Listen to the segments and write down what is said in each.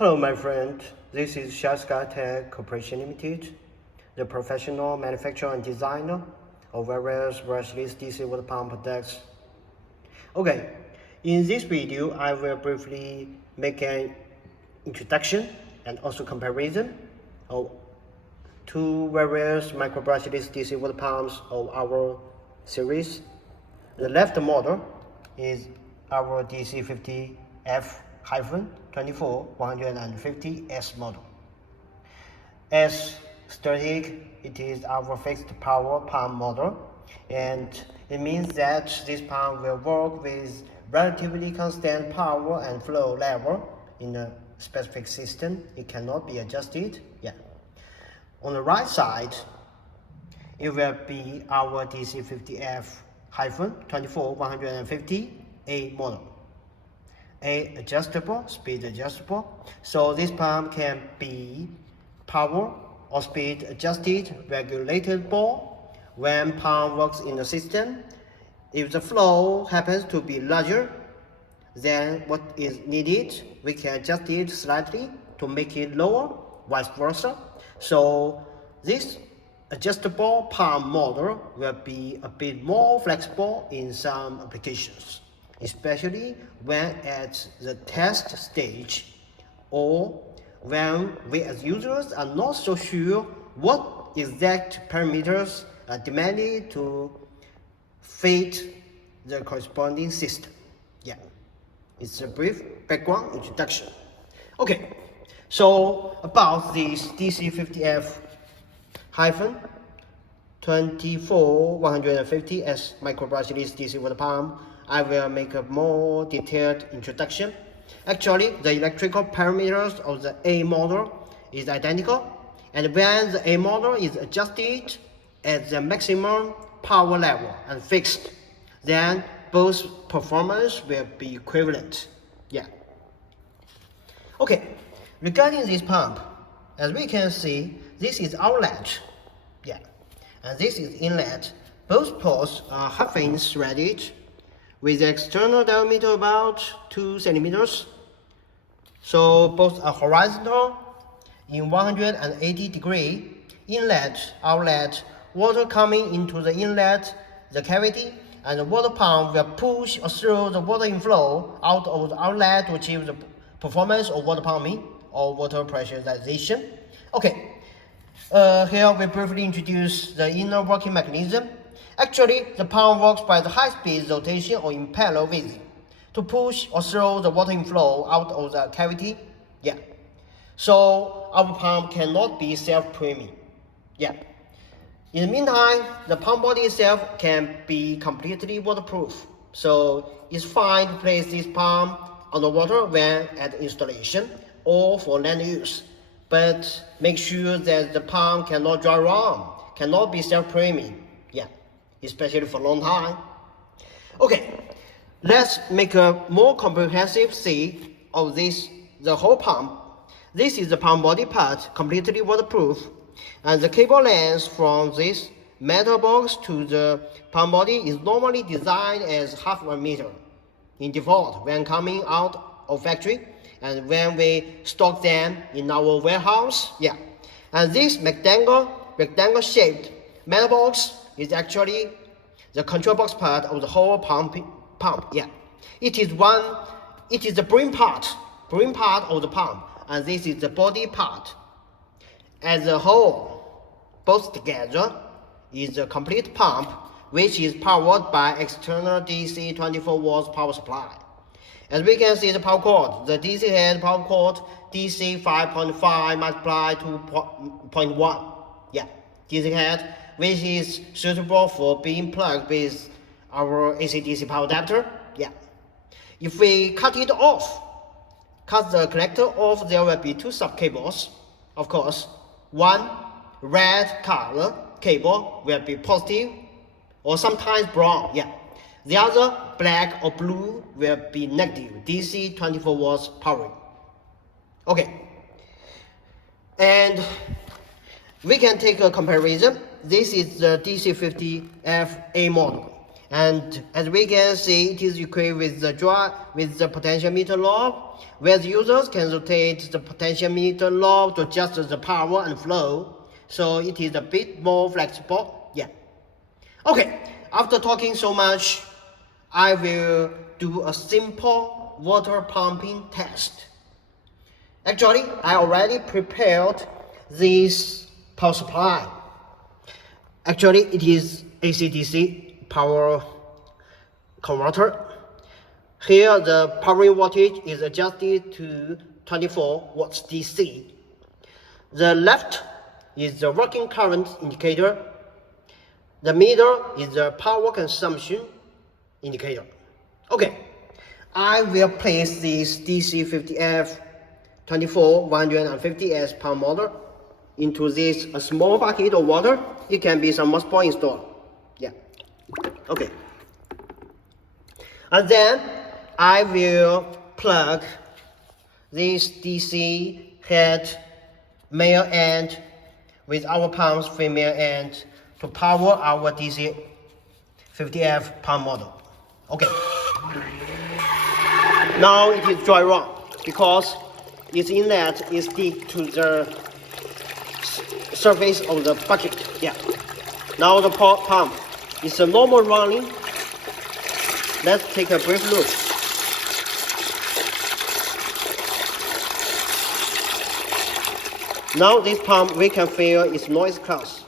Hello, my friend. This is SHYSKY Tech Corporation Limited, the professional manufacturer and designer of various brushless DC water pump products. Okay, in this video, I will briefly make an introduction and also comparison of two various micro brushless DC water pumps of our series. The left model is our DC50F-24150S model. As stated, it is our fixed power pump model, and it means that this pump will work with relatively constant power and flow level in a specific system. It cannot be adjusted. On the right side, it will be our DC50F-24150A model. A adjustable, speed adjustable. So this pump can be power or speed adjusted, regulatable when pump works in the system. If the flow happens to be larger than what is needed, we can adjust it slightly to make it lower, vice versa. So this adjustable pump model will be a bit more flexible in some applications, especially when at the test stage or when we as users are not so sure what exact parameters are demanded to fit the corresponding system. It's a brief background introduction. Okay, so about this DC50F-24150S micro brushless DC water pump, I will make a more detailed introduction. Actually, the electrical parameters of the A model is identical, and when the A model is adjusted at the maximum power level and fixed, then both performance will be equivalent. Okay, regarding this pump, as we can see, this is outlet, and this is inlet. Both ports are half-inch threaded with the external diameter about 2 centimeters. So both are horizontal in 180 degree. Inlet, outlet, water coming into the inlet, the cavity, and the water pump will push or throw the water inflow out of the outlet to achieve the performance of water pumping or water pressurization. Okay, here we briefly introduce the inner working mechanism. Actually, the pump works by the high-speed rotation or impeller wheeling to push or throw the water inflow out of the cavity. So our pump cannot be self-priming. In the meantime, the pump body itself can be completely waterproof. So it's fine to place this pump on the water when at installation or for land use. But make sure that the pump cannot dry run, cannot be self-priming. Especially for a long time. Okay, let's make a more comprehensive see of the whole pump. This is the pump body part, completely waterproof, and the cable length from this metal box to the pump body is normally designed as half a meter in default when coming out of factory and when we stock them in our warehouse. And this rectangle shaped metal box is actually the control box part of the whole pump. It is the brain part of the pump, and this is the body part. As a whole, both together is a complete pump, which is powered by external DC 24 volts power supply. As we can see the power cord, the DC head power cord DC 5.5 multiplied 2.1. DC head, which is suitable for being plugged with our AC/DC power adapter. If we cut the connector off, there will be two sub cables. Of course, one red color cable will be positive or sometimes brown. The other, black or blue, will be negative, DC 24 volts powering. Okay, and we can take a comparison. This is the DC50F-A model, And as we can see, it is equipped with the potentiometer knob, where the users can rotate the potentiometer knob to adjust the power and flow. So it is a bit more flexible. Yeah. Okay, after talking so much, I will do a simple water pumping test. Actually, I already prepared this power supply. Actually, it is AC/DC power converter. Here, the powering voltage is adjusted to 24 watts DC. The left is the working current indicator. The middle is the power consumption indicator. Okay, I will place this DC50F-24150S pump motor into this small bucket of water. It can be some must installed. Yeah. Okay. And then I will plug this DC head male end with our pump's female end to power our DC50F pump motor. Okay. Now it is dry run because its inlet is stick to the surface of the bucket. Yeah. Now the pump is a normal running. Let's take a brief look. Now this pump, we can feel its noise class.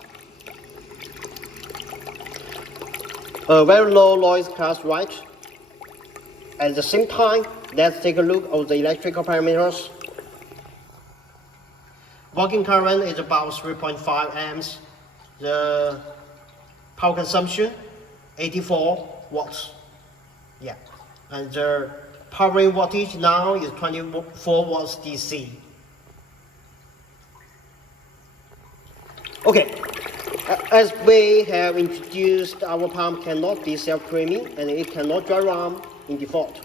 A very low noise class, right? At the same time, let's take a look at the electrical parameters. Working current is about 3.5 amps. The power consumption, 84 watts. Yeah. And the powering voltage now is 24 watts DC. Okay. As we have introduced, our pump cannot be self-priming and it cannot dry run in default,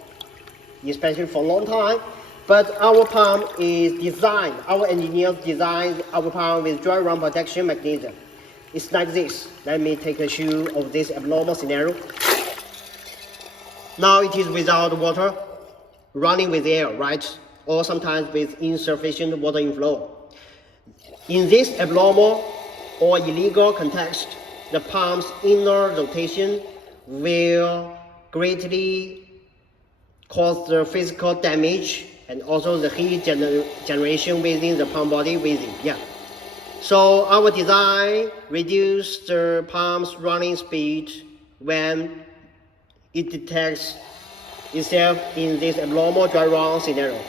especially for a long time. But our pump is designed, our engineers designed our pump with dry run protection mechanism. It's like this. Let me take a shoe of this abnormal scenario. Now it is without water, running with air, right? Or sometimes with insufficient water inflow. In this abnormal or illegal context, the pump's inner rotation will greatly cause the physical damage and also the heat generation within the pump body within. Yeah. So our design reduces the pump's running speed when it detects itself in this abnormal dry run scenario.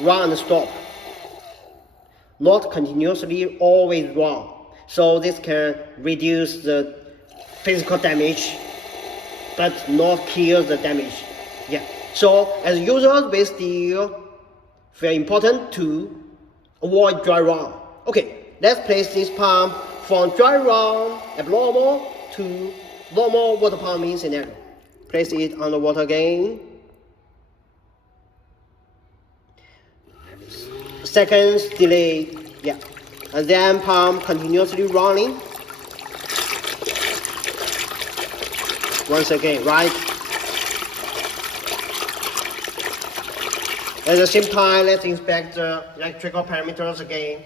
Run and stop. Not continuously always run. So this can reduce the physical damage, but not kill the damage. Yeah. So as users, we still feel important to avoid dry run. Okay, let's place this pump from dry run abnormal to normal water pumping scenario. Place it on the water again. Seconds delay. Yeah. And then pump continuously running. Once again, right? At the same time, let's inspect the electrical parameters again.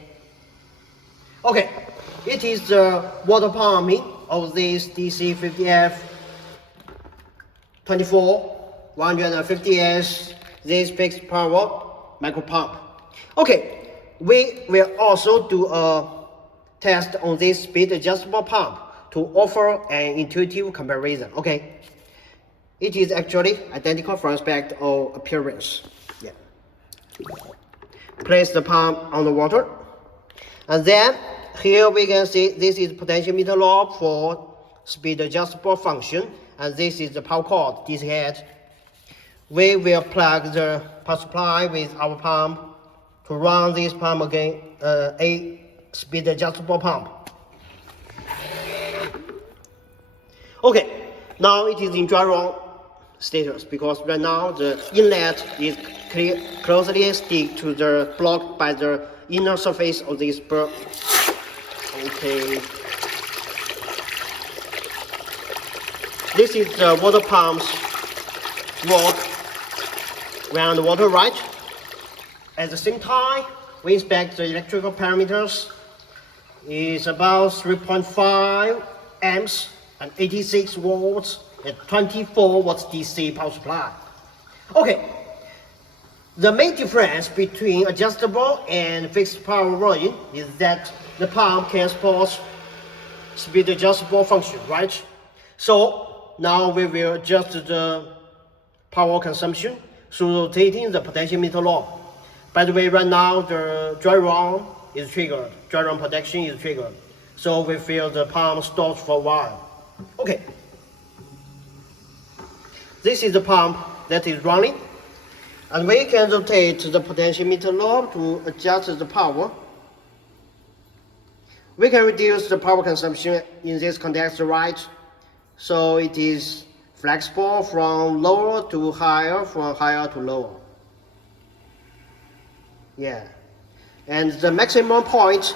Okay, it is the water pumping of this DC50F-24150S, this fixed power micro pump. Okay. We will also do a test on this speed adjustable pump to offer an intuitive comparison. Okay, it is actually identical from aspect of appearance. Yeah. Place the pump on the water, and then here we can see this is potentiometer knob for speed adjustable function, and this is the power cord, DC head. We will plug the power supply with our pump to run this pump again, a speed adjustable pump. Okay, now it is in dry run status because right now the inlet is closely stick to the block by the inner surface of this bulb. Okay. This is the water pump's rod when the water right. At the same time, we inspect the electrical parameters. It's about 3.5 amps and 86 volts and 24 watts DC power supply. Okay, the main difference between adjustable and fixed power volume is that the pump can support speed adjustable function, right? So now we will adjust the power consumption through rotating the potentiometer knob. By the way, right now the dry run is triggered. Dry run protection is triggered. So we feel the pump stops for a while. Okay. This is the pump that is running. And we can rotate the potentiometer knob to adjust the power. We can reduce the power consumption in this context, right? So it is flexible from lower to higher, from higher to lower. Yeah. And the maximum point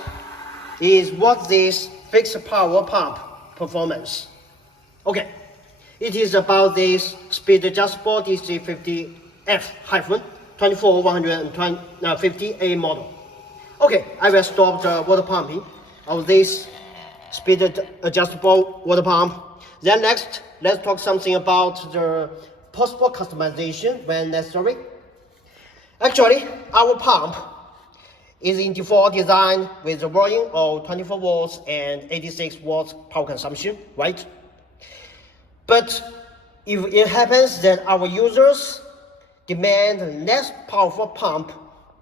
is what this fixed power pump performance. Okay. It is about this speed adjustable DC50F-24150A model. Okay, I will stop the water pumping of this speed adjustable water pump. Then next, let's talk something about the possible customization when necessary. Actually, our pump is in default design with a volume of 24 volts and 86 watts power consumption, right? But if it happens that our users demand less powerful pump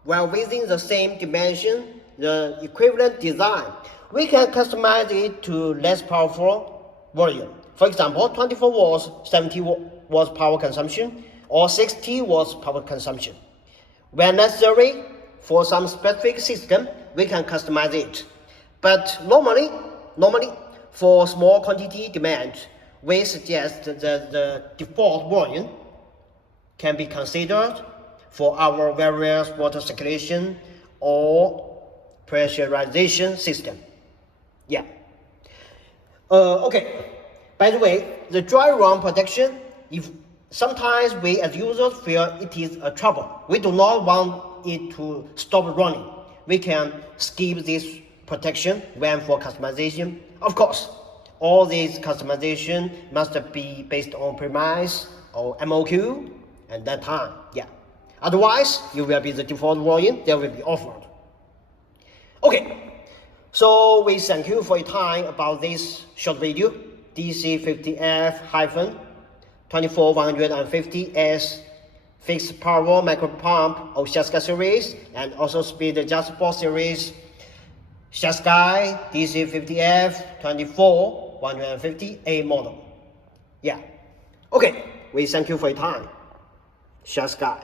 while within the same dimension, the equivalent design, we can customize it to less powerful volume. For example, 24 volts, 70 watts power consumption, or 60 watts power consumption. When necessary, for some specific system, we can customize it. But normally, for small quantity demand, we suggest that the default volume can be considered for our various water circulation or pressurization system. Yeah. Okay. By the way, the dry run protection, if sometimes we as users feel it is a trouble, we do not want it to stop running, we can skip this protection when for customization. Of course, all these customization must be based on premise or MOQ at that time. Yeah. Otherwise, it will be the default volume that will be offered. Okay. So we thank you for your time about this short video, DC50F-24150S fixed power micro pump of SHYSKY series and also speed adjustable series SHYSKY DC50F-24150A model. Yeah. Okay. We thank you for your time. SHYSKY.